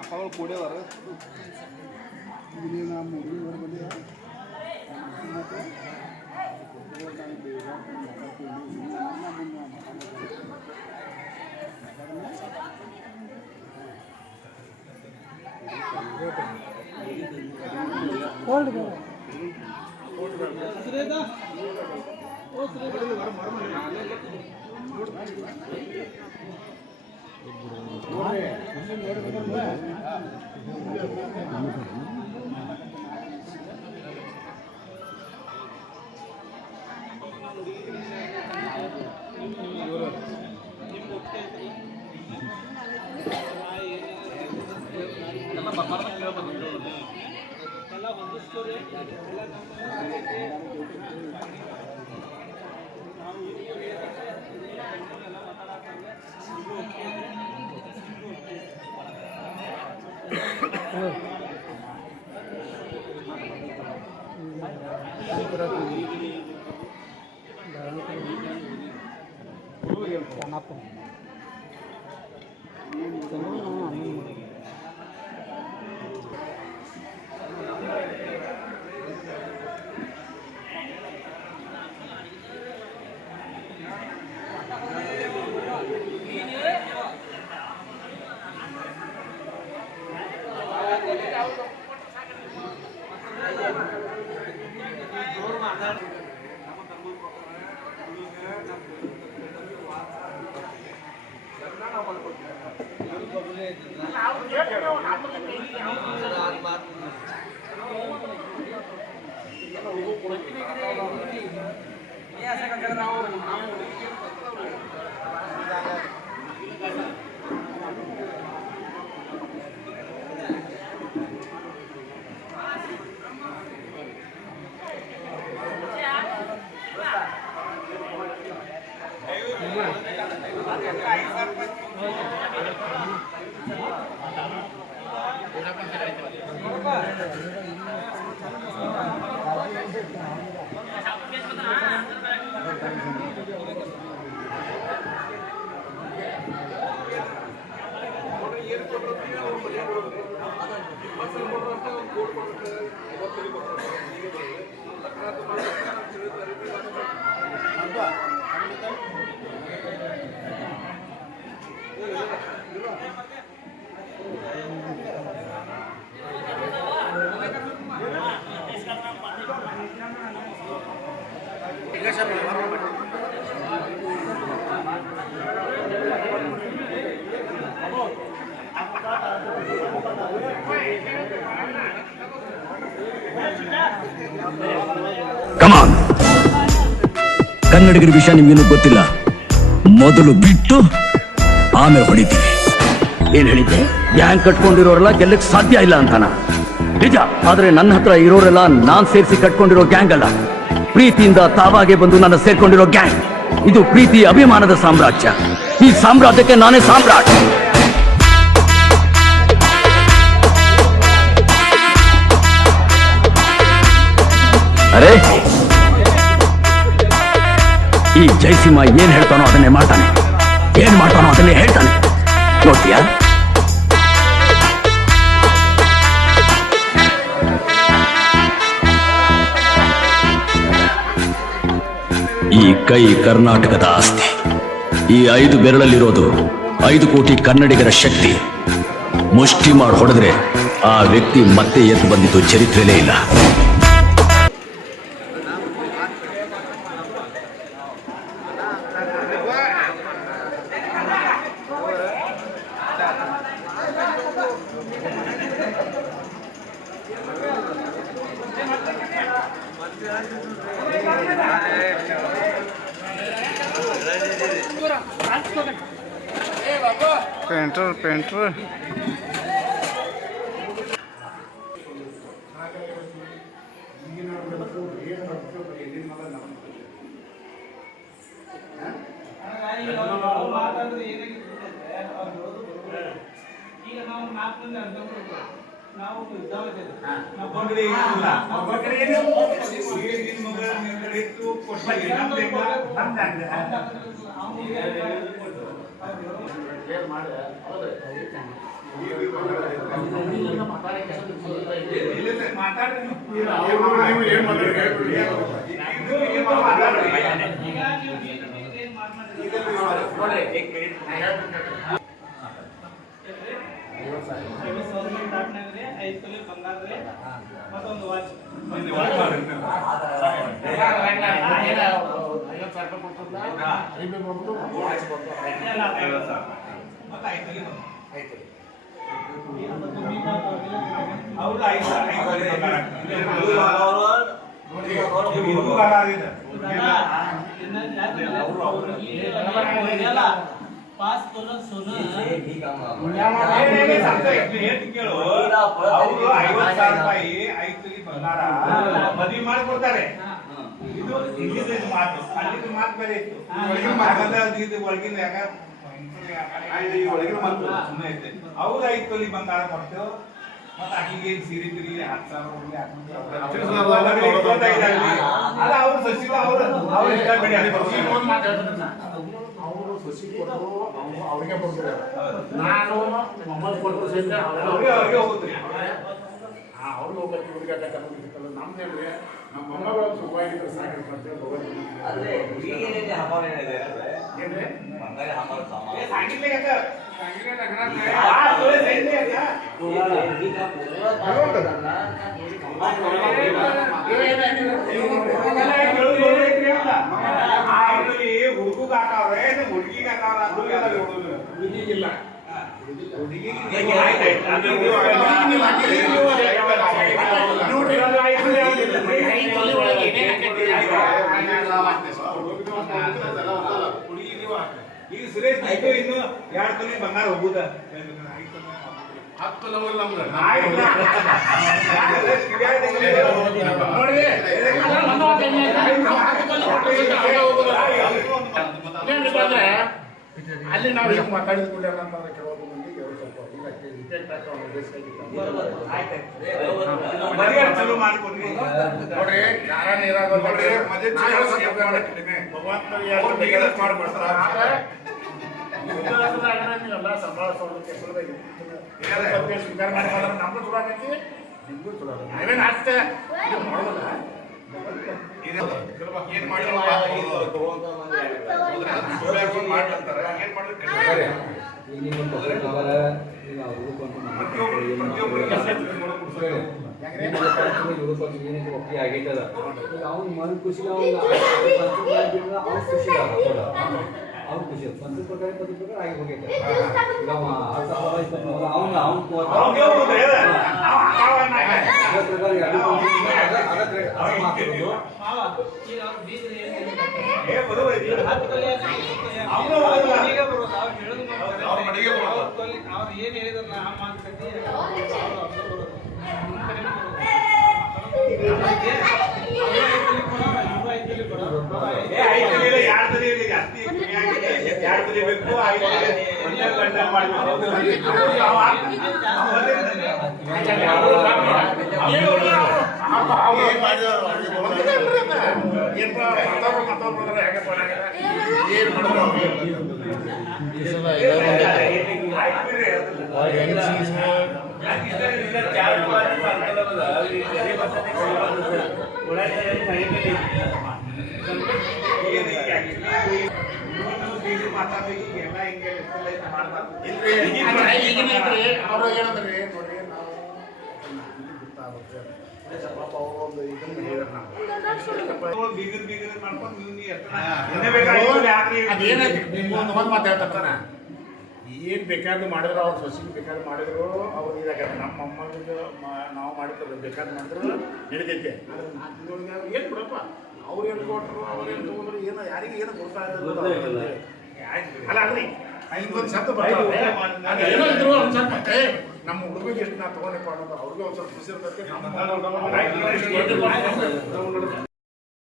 ಅಪ್ಪಗಳು ಕೂಡೇವಾರ ಕಮಾನ್, ಕನ್ನಡಿಗರ ವಿಷಯ ನಿಮ್ಗೇನು ಗೊತ್ತಿಲ್ಲ. ಮೊದಲು ಬಿಟ್ಟು ಆಮೇಲೆ ಹೊಡಿತೀವಿ. ಏನ್ ಹೇಳಿದ್ದೆ? ಗ್ಯಾಂಗ್ ಕಟ್ಕೊಂಡಿರೋರೆಲ್ಲ ಗೆಲ್ಲಕ್ ಸಾಧ್ಯ ಇಲ್ಲ ಅಂತಾನ? ನಿಜ. ಆದ್ರೆ ನನ್ನ ಹತ್ರ ಇರೋರೆಲ್ಲ ನಾನ್ ಸೇರಿಸಿ ಕಟ್ಕೊಂಡಿರೋ ಗ್ಯಾಂಗ್ ಅಲ್ಲ, ಪ್ರೀತಿಯಿಂದ ತಾವಾಗೆ ಬಂದು ನನ್ನ ಸೇರ್ಕೊಂಡಿರೋ ಗ್ಯಾಂಗ್. ಇದು ಪ್ರೀತಿ ಅಭಿಮಾನದ ಸಾಮ್ರಾಜ್ಯ. ಈ ಸಾಮ್ರಾಜ್ಯಕ್ಕೆ ನಾನೇ ಸಾಮ್ರಾಟ್. ಅರೆ, ಈ ಜಯಸಿಂಹ ಏನ್ ಹೇಳ್ತಾನೋ ಅದನ್ನೇ ಮಾಡ್ತಾನೆ, ಏನ್ ಮಾಡ್ತಾನೋ ಅದನ್ನೇ ಹೇಳ್ತಾನೆ. ನೋಡ್ತೀಯಾ? ಈ ಕೈ ಕರ್ನಾಟಕದ ಆಸ್ತಿ. ಈ 5 ಬೆರಳಲ್ಲಿರೋದು 5 ಕೋಟಿ ಕನ್ನಡಿಗರ ಶಕ್ತಿ. ಮುಷ್ಟಿ ಮಾಡಿ ಹೊಡೆದ್ರೆ ಆ ವ್ಯಕ್ತಿ ಮತ್ತೆ ಎದ್ದು ಬಂದಿದ್ದು ಚರಿತ್ರೆಯಲ್ಲೇ ಇಲ್ಲ. ಪೇಂಟ್ರ್ ಈಗ ನಾವು 4 ಮಂದಿ ಅರ್ಧ ನಾವು ಮತ್ತೊಂದು ವಾಚ್ पास तोला सोनं ಮದುವೆ ಮಾಡಿಕೊಡ್ತಾರೆ. ಇದು ಇಲ್ಲಿದ ಮಾತು, ಅಲ್ಲಿದ ಮಾತು ಬೇರೆ ಇತ್ತು. ಒಳಗಿನ ಅವ್ರು 5 ತೊಲಿ ಬಂಗಾರ ಕೊಡ್ತೇವೆ. ಮತ್ತೆ ಆಕಿಗೆ ಸೀರೆ ತಿರಿ 10,000 ಅಲ್ಲ ಅವ್ರು ಸಸಿವ ಅವ್ರು ಇಷ್ಟ ಬಿಡಿ. ಅವರು ಸಸಿ ಕೊಟ್ಟರು ಅವ್ರಿಗೆ ಕೊಡ್ತಾರೆ. ನಾನು ಮೊಮ್ಮಲ್ ಕೊಟ್ಟರು ಸಹಿತ ಅವ್ರಿಗೆ ಹೋಗುತ್ತೀರಿ. ಅವ್ರಿಗೆ ಹೋಗ್ಬೇಕು ಹುಡುಗಾಟ ಕರ್ಕೊಂಡಿರ್ತಲ್ಲ. ನಮ್ದೇನ್ರಿ ನಮ್ಮ ಮೊಮ್ಮಗಳು ಸುಖವಾಗಿದ್ರೆ ಸಾಕಿರ್ತಂತೆ ಹುಡುಗ ಹಾಕವ್ರೆ ಹುಡುಗಿಗೆ ಹಾಕವ್ರ ಹುಡುಗಿಗಿಲ್ಲ. ಈಗ ಸುರೇಶ್ ಇನ್ನು 2 ತೊಲಿ ಬಂಗಾರ ಹೋಗುದ 10 ತೊಲೆ ನಮ್ದು ಅಲ್ಲಿ ನಾವು ಈಗ ಮಾತಾಡಿದ ಕೂಡ ಕೆಲವೊಂದು ಮಂದಿಗೆ ಸ್ವಲ್ಪ ರಿಜೆಕ್ಟ್ ಆಗ್ತಾವೆ ಚಲೋ ಮಾಡ್ಕೊಡ್ರಿ. ನೋಡ್ರಿ ಯಾರ ನೀರಾಗ ನೋಡ್ರಿ ಕಡಿಮೆ ನೀವೆಲ್ಲ ಸಂಭಾಳಿಸೋದಕ್ಕೆ ಸ್ವೀಕಾರ ಮಾಡಿ ನಮ್ಗೂ ಚಲೋ ಆಗೈತಿ, ನಿಮ್ಗೂ ಚಲೋ ಆಗೈತಿ. ನಾವೇನು ಅಷ್ಟೇ ಇದು ಮಾಡೋದಿಲ್ಲ. ಏನ್ ಮಾಡಿ ಅವ್ನ ಮನ್ ಖುಷಿ ಅವ್ನ ಖುಷಿ ಪಂಚ ಪ್ರಕಾರ ಆಗಿ ಹೋಗೈತೆ. ಈಗ ಅವ್ರು ಏನ್ ಹೇಳಿದ್ರಲ್ಲ ಆ ಮಾತುಕತೆ ಅವರು ಏನಂದ್ರೆ ನೋಡ್ರಿ ನಾವು ಒಂದು ಇದನ್ನ ಹೇಳಿದ್ರೆ ಒಂದು ಮಾತು ಹೇಳ್ತಾರ. ಏನು ಬೇಕಾದ್ರೂ ಮಾಡಿದ್ರು ಅವ್ರು ಸೊಸಿಗೆ ಬೇಕಾದ್ರೂ ಮಾಡಿದ್ರು ಅವ್ರು ಇದಾಗ ನಮ್ಮ ಅಮ್ಮನಿಗೆ ನಾವು ಮಾಡಿದ್ರು ಬೇಕಾದ್ರೂ ಮಾಡಿದ್ರು ನಡೀತೈತೆ. ಏನು ಬಿಡಪ್ಪ ಅವ್ರು ಏನು ಕೊಟ್ಟರು ಅವ್ರು ಏನು ತೊಗೊಂಡ್ರು ಏನೋ ಯಾರಿಗೆ ಏನು ಗೊತ್ತಾಗಲ್ಲ. ಅಲ್ಲ ಅಲ್ರಿ ಇದೊಂದು ಶಬ್ದ ಬರ್ತಾವೆ ಅದು ಏನೋ ಇದ್ರು ಒಂದು ಸ್ವಲ್ಪ ನಮ್ಮ ಹುಡುಗಿಗೆ ಎಷ್ಟು ನಾ ತೊಗೊಂಡಪ್ಪ ಅನ್ನೋದು ಅವ್ರಿಗೂ ಒಂದು ಸ್ವಲ್ಪ ಖುಷಿ ಇರ್ತೈತೆ ನಮ್ಮ